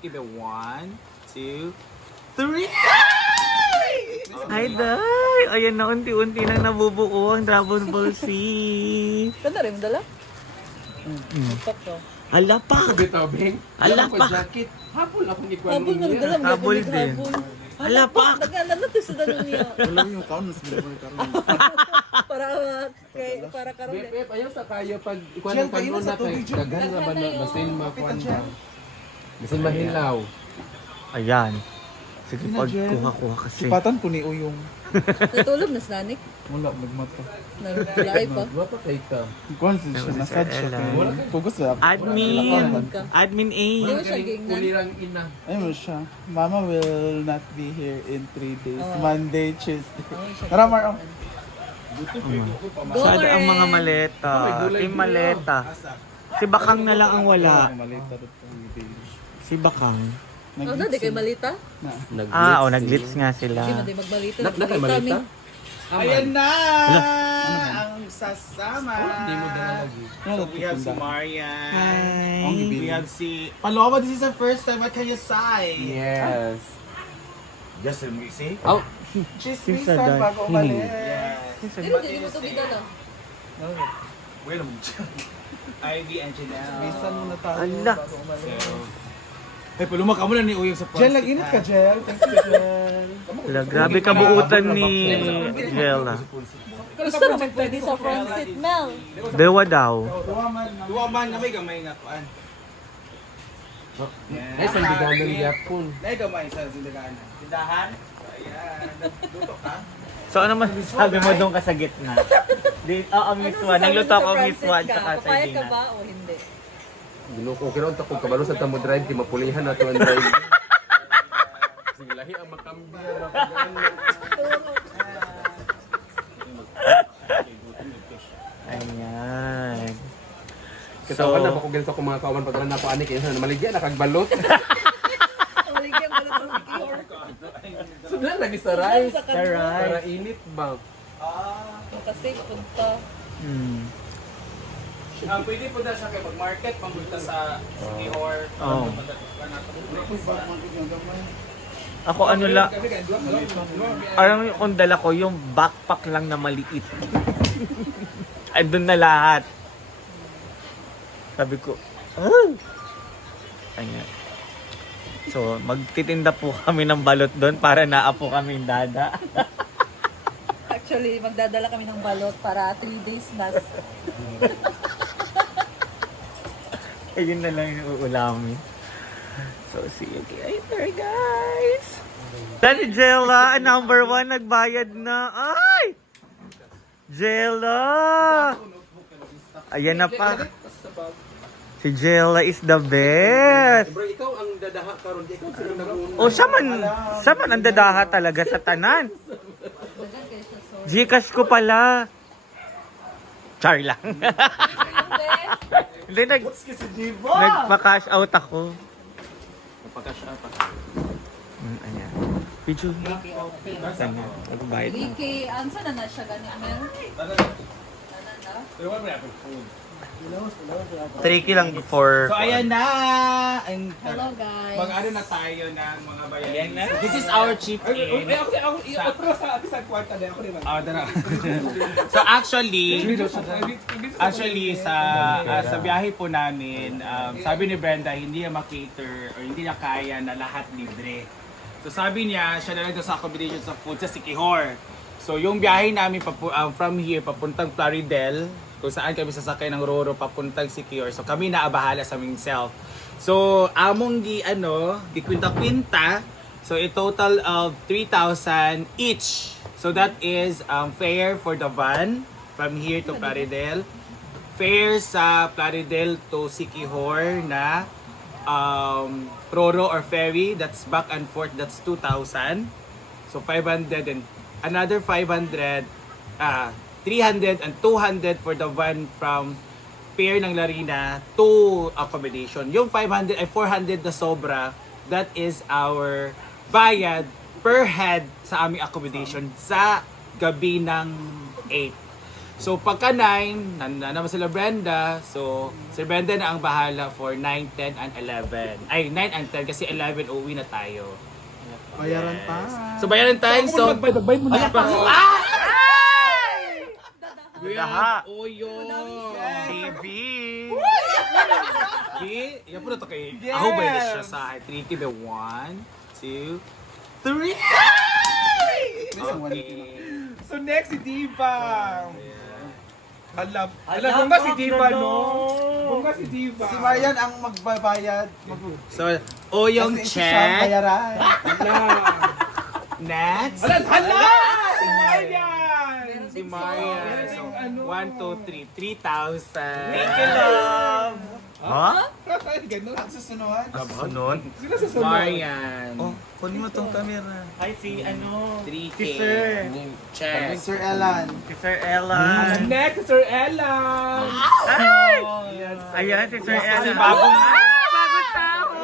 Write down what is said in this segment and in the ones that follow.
Give it 1, 2, 3. Hi, Day! Ayan na, unti-unti nang nabubuo ang Dragon Ball Z. Ganda rin, dala? Tok to. Ala pa! Bing. Ala pa! Jacket. Habol akong ikuan Habol man, niya. dala. Habol din. Ala pa! Nagalan na to sa dalo niya. Alam yung kaunos mo naman karon. Para karon. Bep, ayaw sa kayo pag ikuan Diyan, ng kanon kayo na sa kay tubig, Diyan. dagan na ba na basin makuan Diyan. ba. Basin mahilaw. Ayan. Sige, Sina Jen? pagkuha-kuha kasi. Sipatan ko ni Uyong. Natulog na snanik. Wala, nagmata. Nagulay pa. Wa pa kay ka. Kuhan siya, nasad siya. Ella. Focus na. Admin! Admin A! Hindi mo siya gingnan. Kulirang ina. Ayun siya. Mama will not be here in 3 days. Oh. Monday, Tuesday. Oo, siya Naramar oh. Go, Saan ang mga Maren. maleta? Ay, gulay Team din, maleta. Si Bakang na lang ang wala. Malita dito. Si Bakang. Oh, na, di kayo malita? Ah, nag-glitz nga sila. Hindi mo di magbalita. Nakay malita? Ayan na! Hala. Ang sasama! Hindi mo dala lagi. So we have si Marian. Hi! We have si Paloma. This is the first time. What can you say? Yes. Just let me see. Oh, Chismisan bago umalis. Yes. Pero di mo ito bidala. Wait a minute. Ivy and Janelle. Chismisan muna tayo Ala. bago umalis. Ay, Paloma ka muna ni Uyong sa Jel, nag-init ka, Jel. Thank you, Jel. Hala, grabe kabuutan ni Jella. Gusto naman pwede sa front seat, Mel. Dewa daw. Duwa man na may gamay nga kuan. ay sandigan ng yapon. Nay gamay sa sindahan. Sindahan? Ayan. Luto ka? So ano masasabi mo doon ka sa gitna? Miswa. Nagluto ako miswa at saka Papayag ka sardina. ba o hindi? Ginuko kira unta kog kabalo sa tamo drive kay mapulihan nato ang drive. Sige lahi ang makambya mapagano. Ayan. Katawan na ko sa mga kawan pag na ko ani kay na maligya na kag balot. Maligyan ko lang sa secure. Sudlan lagi sa rice. Sa Sa rice. Para init ba? Kasi punta. Pwede po na siya kay mag-market, pambulta sa city or Oh. Ako ano lang, alam mo yung dala ko, yung backpack lang na maliit. Andun na lahat. Sabi ko, Ayan. So, magtitinda po kami ng balot doon para naapo kami dada. Actually, magdadala kami ng balot para 3 days na. Ayun na lang yung uulamin. So, see you later, guys! Dali, Jella! Number 1, nagbayad na! Ay! Jella! Ayan na pa. Si Jella is the best! Bro, ikaw ang dadaha karon, ikaw sila nag-una. O, siya man ang dadaha talaga sa tanan. Gcash ko pala. Char lang. Hindi, nagpa-cash out ako. Napag-cash out ako. Ayan. Video. Ayan. Nagbayad na. Wiki, ansa na siya gani, Mel? Pero wala na ako food. Tricky lang for... So ayan na! Ang Hello, guys. mag-ano na tayo ng mga bayan. This is our chief in. So actually sa biyahe po namin, sabi ni Brenda hindi niya makater or hindi niya kaya na lahat libre. So sabi niya, siya na lang daw sa accommodation sa food sa Siquijor. So yung biyahe namin from here papuntang Plaridel, kung saan kami sasakay ng Roro papuntang Siquijor. So kami naabahala sa aming self. So among di kwinta-kwinta, so a total of 3,000 each. So that is fare for the van from here to Plaridel. Fare sa Plaridel to Siquijor na Roro or ferry, that's back and forth, that's 2,000. So 500 and another 500, 300 and 200 for the van from Pier ng Larina to accommodation. Yung 500 ay 400 na sobra, that is our bayad per head sa aming accommodation sa gabi ng 8. So pagka 9, naman sila Brenda. So si Brenda na ang bahala for 9, 10, and 11. Ay, 9 and 10 kasi 11 uwi na tayo. Bayaran pa. So bayaran tayo. So Bayad mo na pa. we Daha. have Oyo. TV. Okay. Yan po na to kay. Ako ba yun siya sa 3 kibe? 1, 2, 3. Okay. So next si Diva. Hala, bunga si Diva, no? Bunga si Diva. Si Marian ang magbabayad. So, Oyong Kasi siya ang check. bayaran. Next. Hala! Si Marian! Si Marian. Yan So, yung ano. 1, 2, 3. 3,000. Thank you, love. Ha? Ganun. At susunod, Sunod? Sila sa sunod. Marian. oh, kunin mo tong camera. Ay, si ano? 3K. Si Sir. Check. Sir Elan. Si Sir Ella. Next, Sir Ella. Ay! Ayan, si Sir Ella. Si bagong... Bagong sahod!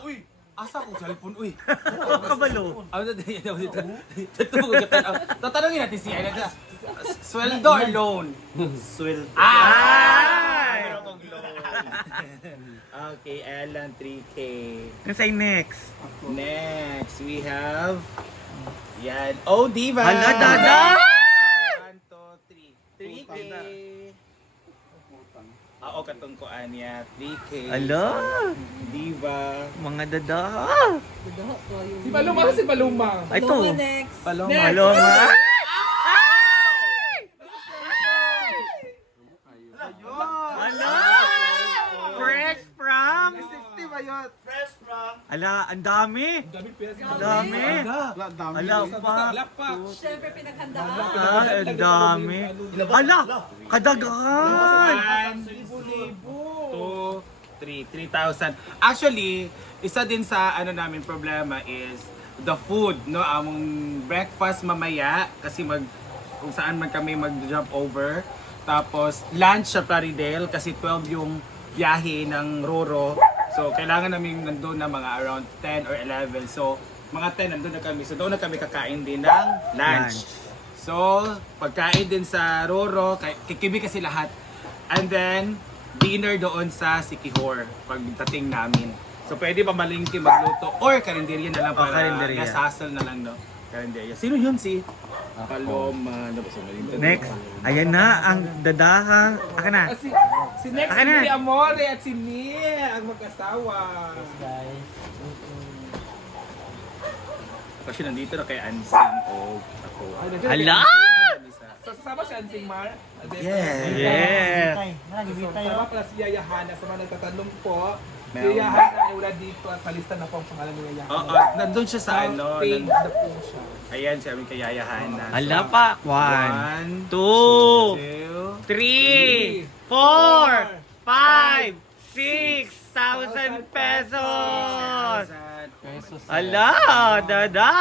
Uy! Asa kong cellphone? Uy! Kabalo. Ano na dito? Tatanungin natin si Ella. Sweldo or loan? Sweldo. Ay! Meron kong loan. Okay, Ellen, 3K. Ano sa'yo next? Next, we have... Yan. Oh, Diva! Hala, dada! 1, 2, 3. 3K. Oo, katungkuan niya. 3K. Hala! Diva. Mga dada. Si Paloma, si Paloma. Ay, Paloma to. next. Paloma. Hala! Fresh from? 60 ba yun? Ala, ang dami. Dami pesa. Ang dami. Wala, dami. Ala, pa. Lakpak. Siyempre pinaghandaan. Ah, ang dami. Ala, kadagahan. 2, 3. 3,000. Actually, isa din sa ano namin problema is the food, no? Among breakfast mamaya kasi kung saan man kami mag-jump over. Tapos lunch sa Plaridel kasi 12 yung biyahe ng Roro. So kailangan namin nandun na mga around 10 or 11. So mga 10 nandun na kami. So doon na kami kakain din ng lunch. So pagkain din sa Roro, kikibi kasi lahat. And then dinner doon sa Sikihor pagdating namin. So pwede pa malingki magluto or karinderya na lang para karinderya. less hassle na lang, no? Karinderya. Sino yun si Paloma? Ano ba sa Next. Ayan na, ang dadaha. Aka na. Si next Akin si na. Mili Amore at si Mia, ang mag-asawa. Kasi nandito na kay Ansing o ako. Hala! So, sasama si Ansing Mar. Yes. So, sama pala si Yaya Hana sa mga nagtatanong po. Si Meron. Yaya Hana ay wala dito at palista na po ang pangalan ni Yaya Oo, Hana. nandun siya sa ano. Paid na po siya. Ayan, sabi kay Yaya Hana. Hala pa. 1, 2, 3, 4, 5, 6,000 pesos. Hala, dada.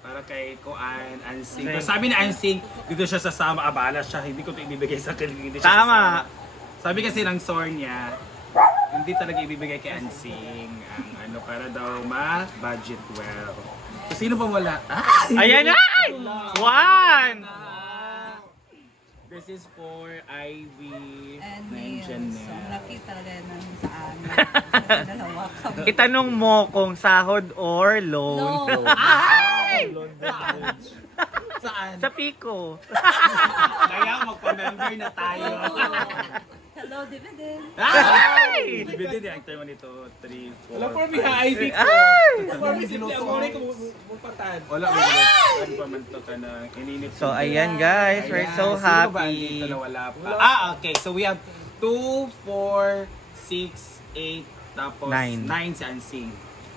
Para kay Kuan, Ansing. Pero sabi ni Ansing, dito siya sasama. Abala siya, hindi ko ito ibibigay sa akin. Hindi siya Tama. sasama. Sabi kasi ng sore niya, hindi talaga ibibigay kay Ansing ang ano para daw ma-budget well. So, sino pa wala? Ayan na! 1! This is for Ivy And and Nails. So, Janelle. laki talaga ng sa amin. Sa dalawa kami. Itanong mo kung sahod or loan. No. Ay! Saan? Sa Pico. Kaya magpa-member na tayo. Hello, dividend. Ay! Dividend yung term nito, 3, 4. Wala for me ha, Ivy ko. Ay! For me, si Mili Amore ko mupatan. Wala, may pa man to ka na ininit. So, ayan guys. We're so Sino ba happy. andito na wala pa? Okay. So, we have 2, 4, 6, 8, tapos 9. 9 si Ansing.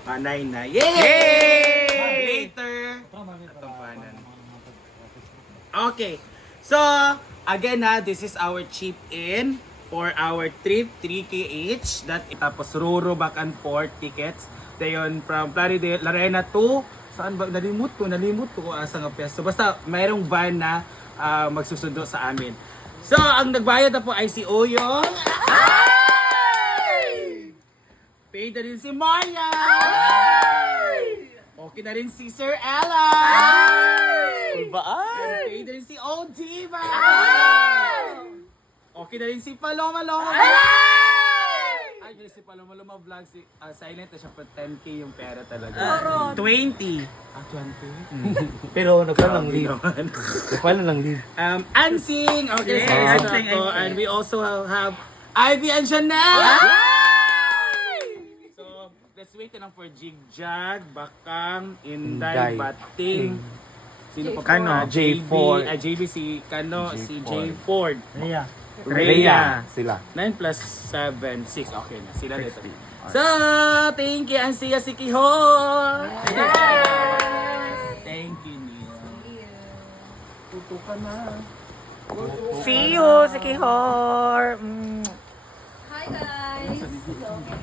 9 na. Yay! Yay! Later. Katampanan. Okay. So, again this is our chip in for our trip, 3K each. Tapos Roro back and forth tickets. Dayon from Plaridel, Larena to, saan ba? Nalimut ko kung asa nga peso. Basta mayroong van na magsusundo sa amin. So, ang nagbayad na po ay si Oyong. Paid na din si Maya! O Okay na rin si Sir Ella! Baan? Okay na rin si Odiva! Okay na rin si Paloma Loma! Ay, yun si Paloma Loma Vlog. Silent na siya, 10K yung pera talaga. 20. Ah, 20? Pero nagpala ng leave. Nagpala ng leave. Ansing! Okay, Yes, so Ansing, ako. Ansing. And we also have Ivy and Janelle! So, let's wait lang for Jigjag, Bakang, Inday, Inday. Bating. Sino pa Kano? JB, J4. JB si Kano, si J4. J Ford. Rhea. Rhea. Sila. 9 plus 7, 6. Okay na, sila dito. So, thank you, Ansia Sikiho! Thank you, Neil. Tuto ka na. See you, Sikihor. Hi guys!